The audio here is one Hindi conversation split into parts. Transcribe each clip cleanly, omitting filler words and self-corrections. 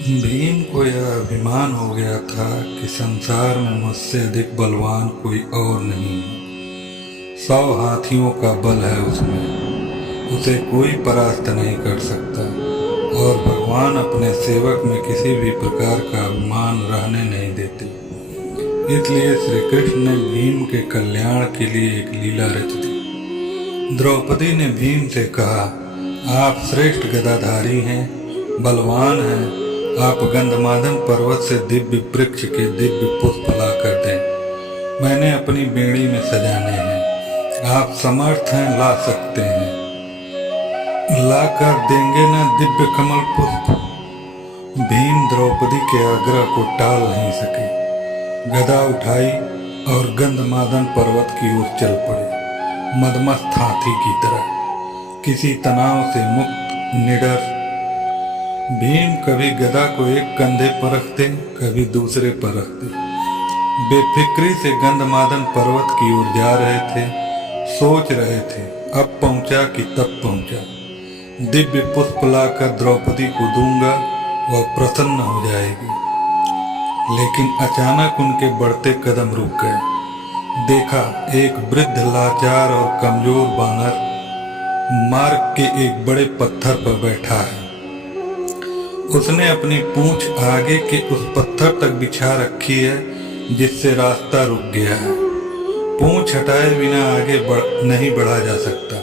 भीम को यह अभिमान हो गया था कि संसार में मुझसे अधिक बलवान कोई और नहीं है। 100 हाथियों का बल है उसमें, उसे कोई परास्त नहीं कर सकता। और भगवान अपने सेवक में किसी भी प्रकार का अभिमान रहने नहीं देते। इसलिए श्री कृष्ण ने भीम के कल्याण के लिए एक लीला रच दी। द्रौपदी ने भीम से कहा, आप श्रेष्ठ गदाधारी हैं, बलवान हैं। आप गंधमादन पर्वत से दिव्य वृक्ष के दिव्य पुष्प ला कर दें, मैंने अपनी बेड़ी में सजाने हैं। आप समर्थ हैं, ला सकते हैं, ला कर देंगे ना दिव्य कमल पुष्प। भीम द्रौपदी के आग्रह को टाल नहीं सके, गदा उठाई और गंधमादन पर्वत की ओर चल पड़े, मदमस्त हाथी की तरह, किसी तनाव से मुक्त, निडर। भीम कभी गदा को एक कंधे पर रखते, कभी दूसरे पर रखते, बेफिक्री से गंधमादन पर्वत की ओर जा रहे थे। सोच रहे थे, अब पहुंचा कि तब पहुंचा, दिव्य पुष्प लाकर द्रौपदी को दूंगा, वह प्रसन्न हो जाएगी। लेकिन अचानक उनके बढ़ते कदम रुक गए। देखा, एक वृद्ध लाचार और कमजोर बानर मार्ग के एक बड़े पत्थर पर बैठा है। उसने अपनी पूंछ आगे के उस पत्थर तक बिछा रखी है जिससे रास्ता रुक गया है। पूंछ हटाए बिना आगे नहीं बढ़ा जा सकता,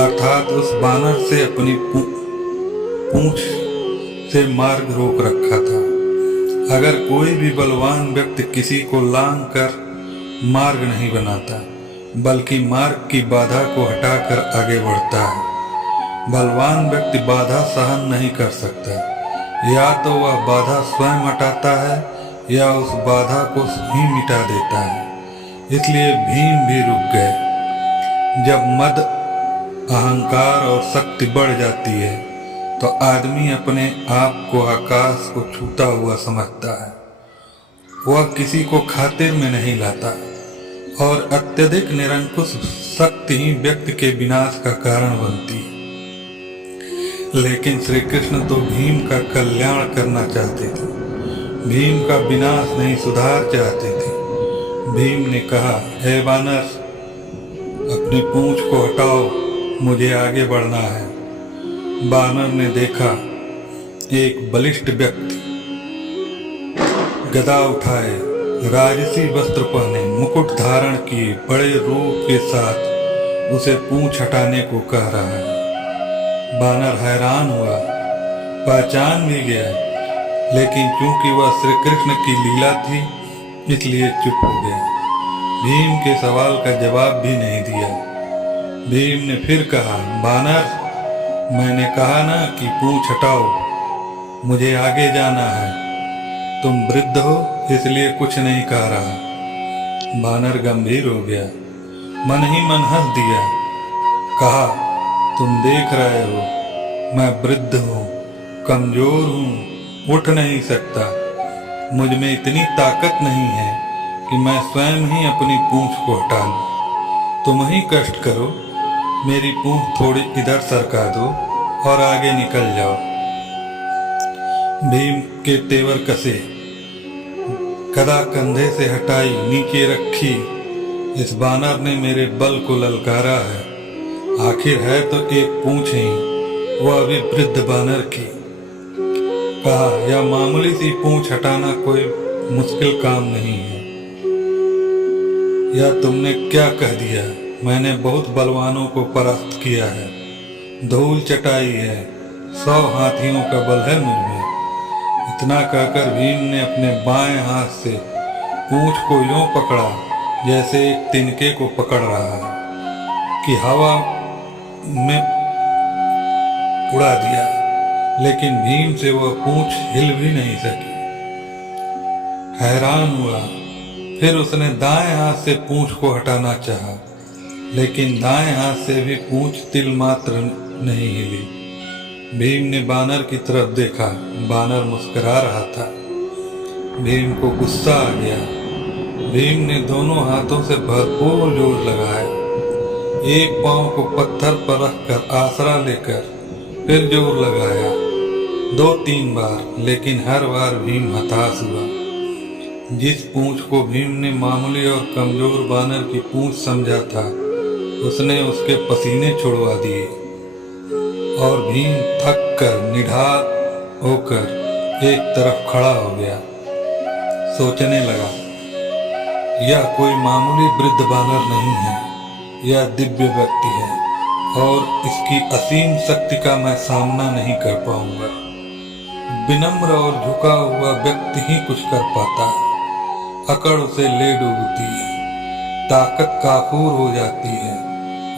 अर्थात उस बानर से अपनी पूंछ से मार्ग रोक रखा था। अगर कोई भी बलवान व्यक्ति किसी को लांग कर मार्ग नहीं बनाता, बल्कि मार्ग की बाधा को हटाकर आगे बढ़ता है। बलवान व्यक्ति बाधा सहन नहीं कर सकता, या तो वह बाधा स्वयं हटाता है या उस बाधा को ही मिटा देता है। इसलिए भीम भी रुक गए। जब मद, अहंकार और शक्ति बढ़ जाती है तो आदमी अपने आप को आकाश को छूता हुआ समझता है। वह किसी को खातिर में नहीं लाता और अत्यधिक निरंकुश शक्ति ही व्यक्ति के विनाश का कारण बनती है। लेकिन श्री कृष्ण तो भीम का कल्याण करना चाहते थे, भीम का विनाश नहीं सुधार चाहते थे। भीम ने कहा, हे बानर, अपनी पूंछ को हटाओ, मुझे आगे बढ़ना है। बानर ने देखा, एक बलिष्ठ व्यक्ति गदा उठाए, राजसी वस्त्र पहने, मुकुट धारण किए, बड़े रूप के साथ उसे पूंछ हटाने को कह रहा है। बानर हैरान हुआ, पहचान भी गया, लेकिन चूंकि वह श्री कृष्ण की लीला थी इसलिए चुप हो गया। भीम के सवाल का जवाब भी नहीं दिया। भीम ने फिर कहा, बानर, मैंने कहा ना कि पूंछ हटाओ, मुझे आगे जाना है। तुम वृद्ध हो इसलिए कुछ नहीं कह रहा। बानर गंभीर हो गया, मन ही मन हंस दिया, कहा, तुम देख रहे हो, मैं वृद्ध हूँ, कमजोर हूँ, उठ नहीं सकता। मुझ में इतनी ताकत नहीं है कि मैं स्वयं ही अपनी पूंछ को हटा लूं। तुम ही कष्ट करो, मेरी पूंछ थोड़ी इधर सरका दो और आगे निकल जाओ। भीम के तेवर कसे, गदा कंधे से हटाई, नीचे रखी। इस बानर ने मेरे बल को ललकारा है। आखिर है तो एक पूंछ ही, वह भी वृद्ध बानर की। कहा, यह मामूली सी पूंछ हटाना कोई मुश्किल काम नहीं है। यह तुमने क्या कह दिया? मैंने बहुत बलवानों को परास्त किया है, धूल चटाई है, 100 हाथियों का बल है मुझ में। इतना कहकर भीम ने अपने बाएं हाथ से पूंछ को यूं पकड़ा जैसे एक तिनके को पकड़ रहा है कि हवा में उड़ा दिया, लेकिन भीम से वह पूंछ हिल भी नहीं सकी। हैरान हुआ, फिर उसने दाएं हाथ से पूंछ को हटाना चाहा, लेकिन दाएं हाथ से भी पूंछ तिल मात्र नहीं हिली। भीम ने बानर की तरफ देखा, बानर मुस्कुरा रहा था। भीम को गुस्सा आ गया। भीम ने दोनों हाथों से भरपूर जोर लगाया। एक पांव को पत्थर पर रखकर आसरा लेकर फिर जोर लगाया। 2-3 बार, लेकिन हर बार भीम हताश हुआ। जिस पूंछ को भीम ने मामूली और कमजोर बानर की पूंछ समझा था, उसने उसके पसीने छुड़वा दिए और भीम थक कर निढाल होकर एक तरफ खड़ा हो गया। सोचने लगा, यह कोई मामूली वृद्ध बानर नहीं है, यह दिव्य व्यक्ति है और इसकी असीम शक्ति का मैं सामना नहीं कर पाऊंगा। विनम्र और झुका हुआ व्यक्ति ही कुछ कर पाता है। अकड़ उसे ले डूबती है, ताकत काफूर हो जाती है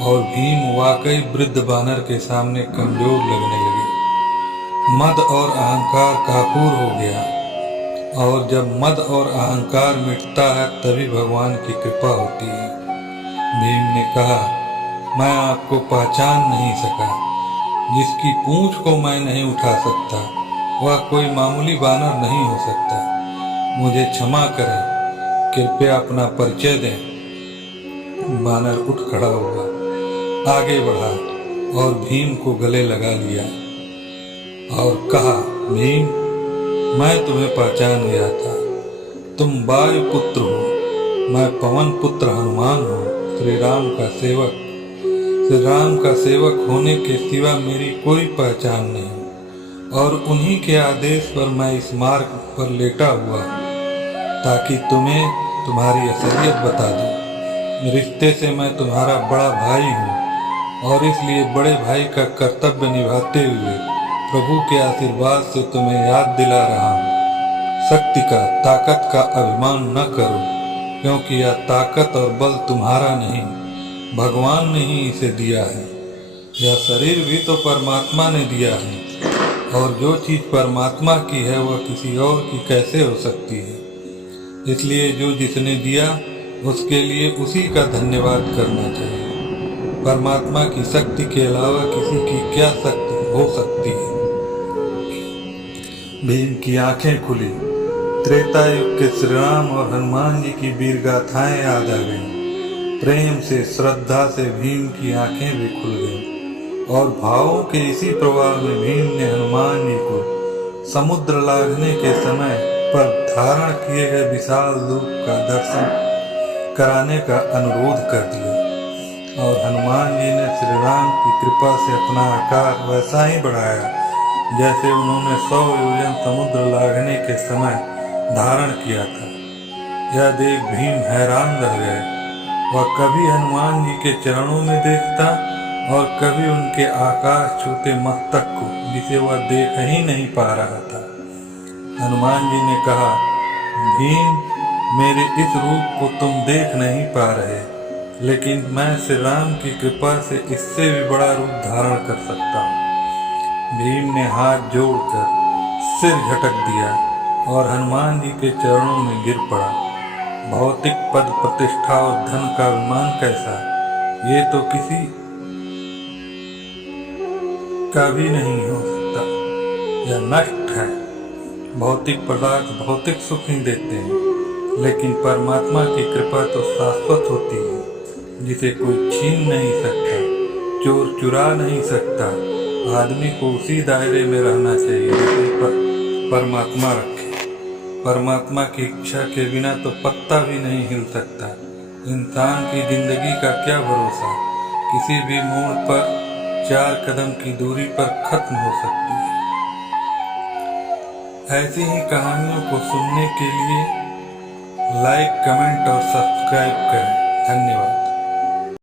और भीम वाकई वृद्ध बानर के सामने कमजोर लगने लगे। मद और अहंकार काफूर हो गया, और जब मद और अहंकार मिटता है तभी भगवान की कृपा होती है। भीम ने कहा, मैं आपको पहचान नहीं सका। जिसकी पूंछ को मैं नहीं उठा सकता, वह कोई मामूली बानर नहीं हो सकता। मुझे क्षमा करें, कृपया अपना परिचय दें। बानर उठ खड़ा हुआ, आगे बढ़ा और भीम को गले लगा लिया और कहा, भीम, मैं तुम्हें पहचान गया था। तुम वायु पुत्र हो, मैं पवन पुत्र हनुमान हूँ, श्री राम का सेवक। श्री राम का सेवक होने के सिवा मेरी कोई पहचान नहीं, और उन्हीं के आदेश पर मैं इस मार्ग पर लेटा हुआ हूँ, ताकि तुम्हें तुम्हारी असलियत बता दूँ। रिश्ते से मैं तुम्हारा बड़ा भाई हूँ और इसलिए बड़े भाई का कर्तव्य निभाते हुए प्रभु के आशीर्वाद से तुम्हें याद दिला रहा हूँ। शक्ति का, ताकत का अभिमान न करो, क्योंकि यह ताकत और बल तुम्हारा नहीं, भगवान ने ही इसे दिया है। यह शरीर भी तो परमात्मा ने दिया है, और जो चीज़ परमात्मा की है वह किसी और की कैसे हो सकती है। इसलिए जो जिसने दिया उसके लिए उसी का धन्यवाद करना चाहिए। परमात्मा की शक्ति के अलावा किसी की क्या शक्ति हो सकती है। भीम की आंखें खुली। त्रेता युग के श्री राम और हनुमान जी की वीर गाथाएं याद आ गईं। प्रेम से, श्रद्धा से भीम की आंखें भी खुल गईं, और भावों के इसी प्रवाह में भीम ने हनुमान जी को समुद्र लांघने के समय पर धारण किए गए विशाल रूप का दर्शन कराने का अनुरोध कर दिया, और हनुमान जी ने श्री राम की कृपा से अपना आकार वैसा ही बढ़ाया जैसे उन्होंने 100 योजन समुद्र लांघने के समय धारण किया था। यह देख भीम हैरान रह गए। वह कभी हनुमान जी के चरणों में देखता और कभी उनके आकाश छूते मस्तक को, जिसे वह देख ही नहीं पा रहा था। हनुमान जी ने कहा, भीम, मेरे इस रूप को तुम देख नहीं पा रहे, लेकिन मैं श्री राम की कृपा से इससे भी बड़ा रूप धारण कर सकता हूँ। भीम ने हाथ जोड़कर सिर झटक दिया और हनुमान जी के चरणों में गिर पड़ा। भौतिक पद, प्रतिष्ठा और धन का अभिमान कैसा, ये तो किसी का भी नहीं हो सकता। यह नष्ट है। भौतिक पदार्थ भौतिक सुख ही देते हैं, लेकिन परमात्मा की कृपा तो शाश्वत होती है, जिसे कोई छीन नहीं सकता, चोर चुरा नहीं सकता। आदमी को उसी दायरे में रहना चाहिए जिसे परमात्मा रखे। परमात्मा की इच्छा के बिना तो पत्ता भी नहीं हिल सकता। इंसान की जिंदगी का क्या भरोसा, किसी भी मोड़ पर 4 कदम की दूरी पर खत्म हो सकती है। ऐसी ही कहानियों को सुनने के लिए लाइक, कमेंट और सब्सक्राइब करें। धन्यवाद।